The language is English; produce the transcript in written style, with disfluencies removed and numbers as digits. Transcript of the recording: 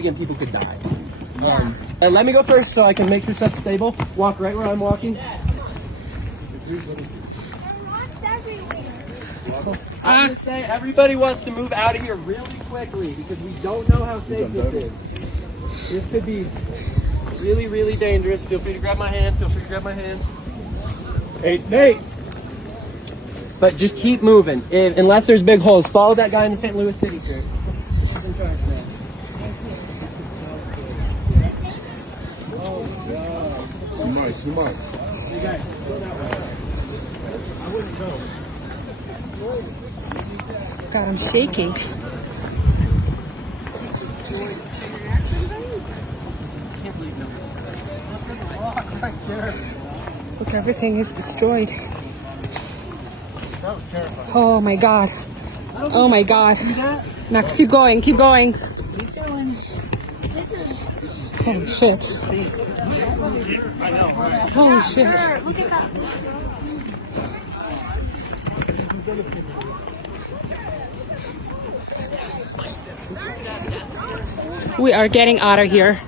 significant people could die. Let me go first so I can make sure stuff's stable. Walk right where I'm walking. I'm gonna say everybody wants to move out of here really quickly because we don't know how safe this is. This could be really, really dangerous. Feel free to grab my hand. Feel free to grab my hand. Hey, Nate. But just keep moving. Unless there's big holes, follow that guy in the St. Louis City shirt. Smart. Hey guys, go that way. I wouldn't go. God, I'm shaking. Look, everything is destroyed. That was terrifying. Oh my God. Oh my God. Max, keep going, keep going. Keep going. Holy shit. I know. Holy shit. Look at that. We are getting out of here.